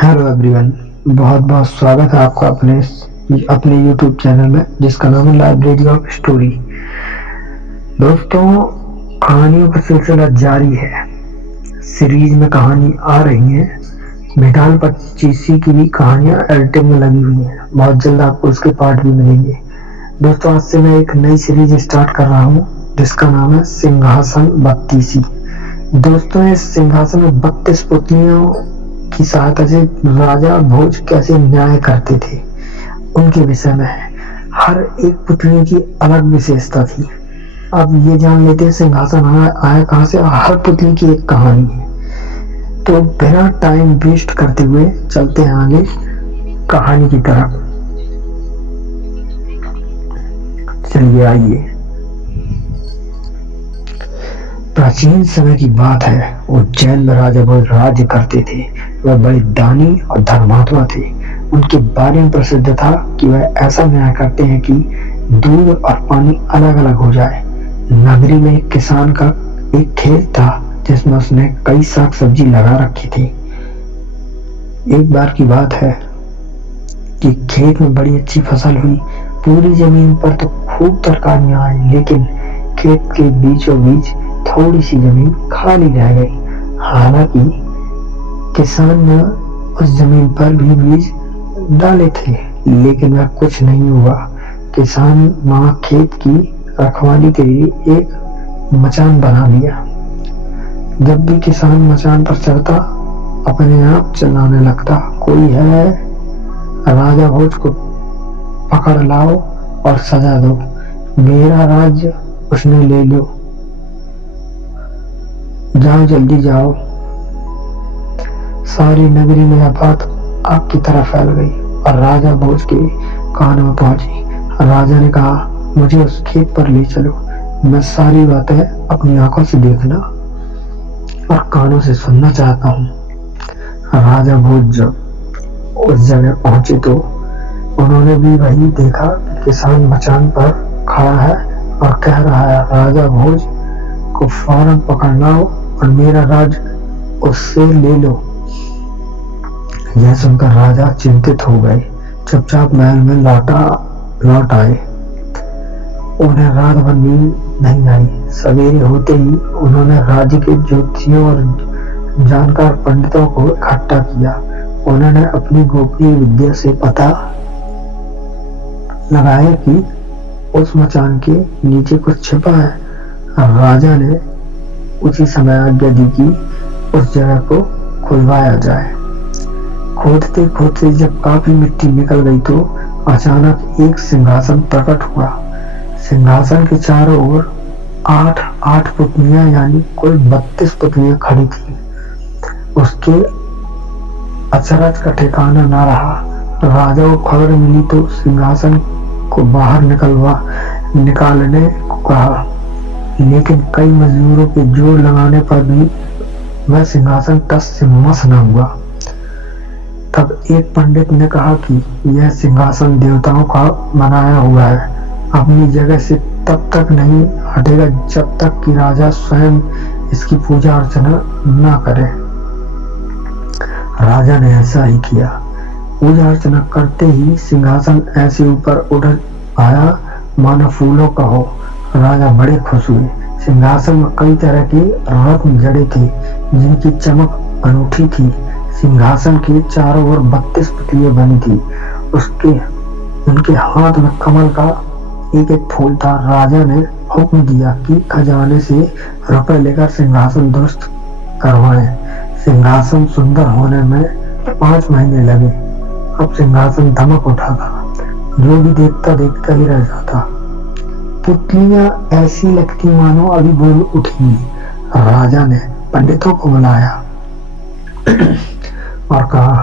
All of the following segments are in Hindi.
हेलो एवरीवन, बहुत बहुत स्वागत है आपका अपने यूट्यूब चैनल में जिसका नाम है लाइब्रेरी ऑफ स्टोरी। दोस्तों, कहानियों का सिलसिला जारी है। सीरीज में कहानी आ रही है। मेटाल 25 की भी कहानियां एडिटिंग में लगी हुई हैं। बहुत जल्द आपको उसके पार्ट भी मिलेंगे। दोस्तों, आज से मैं एक नई सीरीज स्टार्ट कर रहा हूँ जिसका नाम है सिंहासन 32। दोस्तों, इस सिंहासन में 32 पुतलियों की सहायता से राजा भोज कैसे न्याय करते थे उनके विषय में है। हर एक पुतली की अलग विशेषता थी। अब ये जान लेते हैं सिंहासन आया कहां से। हर पुतली की एक कहानी है। तो बिना टाइम वेस्ट करते हुए चलते हैं आगे कहानी की तरफ। चलिए आइए। प्राचीन समय की बात है। उज्जैन में राजा भोज राज्य करते थे। वह बड़े दानी और धर्मात्मा थे। उनके बारे में प्रसिद्ध था कि वह ऐसा न्याय करते हैं कि दूध और पानी अलग अलग हो जाए। नगरी में एक किसान का एक खेत था जिसमें उसने कई साग सब्जी लगा रखी थी। एक बार की बात है कि खेत में बड़ी अच्छी फसल हुई। पूरी जमीन पर तो खूब तरकारियां आई, लेकिन खेत के बीचों बीच थोड़ी सी जमीन खाली रह गई। हालांकि किसान ने उस जमीन पर भी बीज डाले थे, लेकिन वह कुछ नहीं हुआ। किसान वहां खेत की रखवाली के लिए एक मचान बना लिया। जब भी किसान मचान पर चढ़ता अपने आप चिल्लाने लगता, कोई है, राजा भोज को पकड़ लाओ और सजा दो, मेरा राज्य उसने ले लो, जाओ जल्दी जाओ। सारी नगरी में यह बात आग की तरह फैल गई और राजा भोज के कानों में पहुंची। राजा ने कहा, मुझे उस खेत पर ले चलो, मैं सारी बातें अपनी आंखों से देखना और कानों से सुनना चाहता हूँ। राजा भोज जब उस जगह पहुंचे तो उन्होंने भी वही देखा कि किसान मचान पर खड़ा है और कह रहा है, राजा भोज को फौरन पकड़ लाओ और मेरा राज उससे ले लो। यह सुनकर राजा चिंतित हो गए। चुपचाप महल में लौट आए। उन्हें रात भर नींद नहीं आई। सवेरे होते ही उन्होंने राज्य के ज्योतिषियों और जानकार पंडितों को इकट्ठा किया। उन्होंने अपनी गोपनीय विद्या से पता लगाया कि उस मचान के नीचे कुछ छिपा है। राजा ने उसी समय आज्ञा दी कि उस जगह को खुलवाया जाए। खोदते खोदते जब काफी मिट्टी निकल गई तो अचानक एक सिंहासन प्रकट हुआ। सिंहासन के चारों ओर 8 पुतलियां यानी कुल 32 पुतलियां खड़ी थी। उसके अचरज का ठिकाना न रहा। राजा को खबर मिली तो सिंहासन को बाहर निकालने को कहा, लेकिन कई मजदूरों के जोर लगाने पर भी वह सिंहासन टस से मस न हुआ। तब एक पंडित ने कहा कि यह सिंहासन देवताओं का बनाया हुआ है, अपनी जगह से तब तक नहीं हटेगा जब तक कि राजा स्वयं इसकी पूजा अर्चना न करे। राजा ने ऐसा ही किया। पूजा अर्चना करते ही सिंहासन ऐसे ऊपर उठ आया मानो फूलों का हो। राजा बड़े खुश हुए। सिंहासन में कई तरह के रत्न जड़े थे जिनकी चमक अनूठी थी। सिंहासन के चारों ओर 32 पुतलियां बनी थी। उनके हाथ में कमल का एक एक फूल था। राजा ने हुक्म दिया कि खजाने से रुपए लेकर सिंहासन दुरुस्त करवाएं। सिंहासन सुंदर होने में 5 महीने लगे। अब सिंहासन धमक उठा था। जो भी देखता देखता ही रह जाता। पुतलियां ऐसी लगती मानो अभी बोल उठी। राजा ने पंडितों को बुलाया और कहा,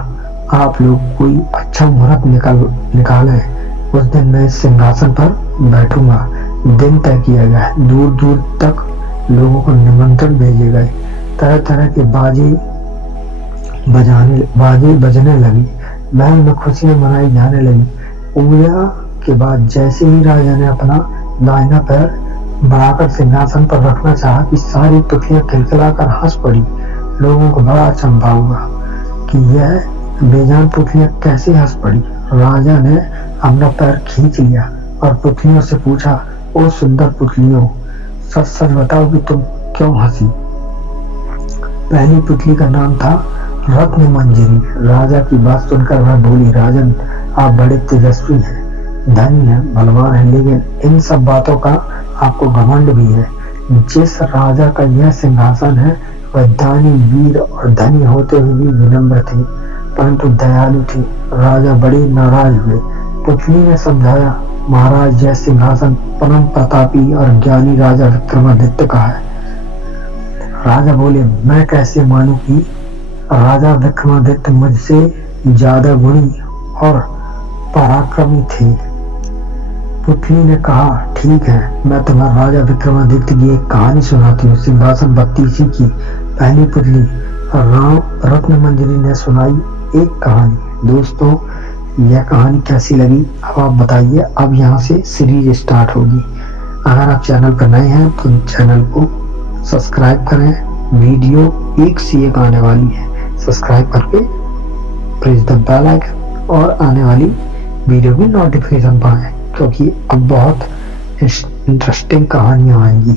आप लोग कोई अच्छा मुहूर्त निकालें। उस दिन मैं इस सिंहासन पर बैठूंगा। दिन तय किया गया। दूर दूर तक लोगों को निमंत्रण भेजे गए। तरह तरह के बाजे बजने लगी। महल में खुशियां मनाई जाने लगी। पूजा के बाद जैसे ही राजा ने अपना दाहिना पैर बढ़ाकर सिंहासन पर रखना चाहा कि सारी पुतलियां खिलखिलाकर हंस पड़ी। लोगों को बड़ा अचंभा हुआ कि यह बेजान पुतलियां कैसे हंस पड़ी। राजा ने अपना पैर खींच लिया और पुतलियों से पूछा, ओ सुंदर पुतलियों, सच सच बताओ कि तुम क्यों हंसी। पहली पुतली का नाम था रत्न मंजरी। राजा की बात सुनकर वह बोली, राजन, आप बड़े तेजस्वी हैं, धनी हैं, बलवान हैं, लेकिन इन सब बातों का आपको घमंड भी है। जिस राजा का यह सिंहासन है वह दानी, वीर और धनी होते हुए भी विनम्र थे, परंतु दयालु थे। राजा बड़े नाराज हुए। पुतली ने समझाया, महाराज, यह सिंहासन परम प्रतापी और ज्ञानी राजा विक्रमादित्य का है। राजा बोले, मैं कैसे मानूं कि राजा विक्रमादित्य मुझसे ज्यादा गुणी और पराक्रमी थे। पुतली ने कहा, ठीक है, मैं तुम्हें राजा विक्रमादित्य की एक कहानी सुनाती हूँ। सिंहासन बत्तीसी की पहली पुतली राम रत्न मंजरी ने सुनाई एक कहानी। दोस्तों, यह कहानी कैसी लगी अब आप बताइए। अब यहाँ से सीरीज स्टार्ट होगी। अगर आप चैनल पर नए हैं तो चैनल को सब्सक्राइब करें। वीडियो एक से एक आने वाली है। सब्सक्राइब करके प्रेस द बेल आइकन और आने वाली वीडियो की नोटिफिकेशन पाएं, क्योंकि अब बहुत इंटरेस्टिंग कहानियां आएंगी।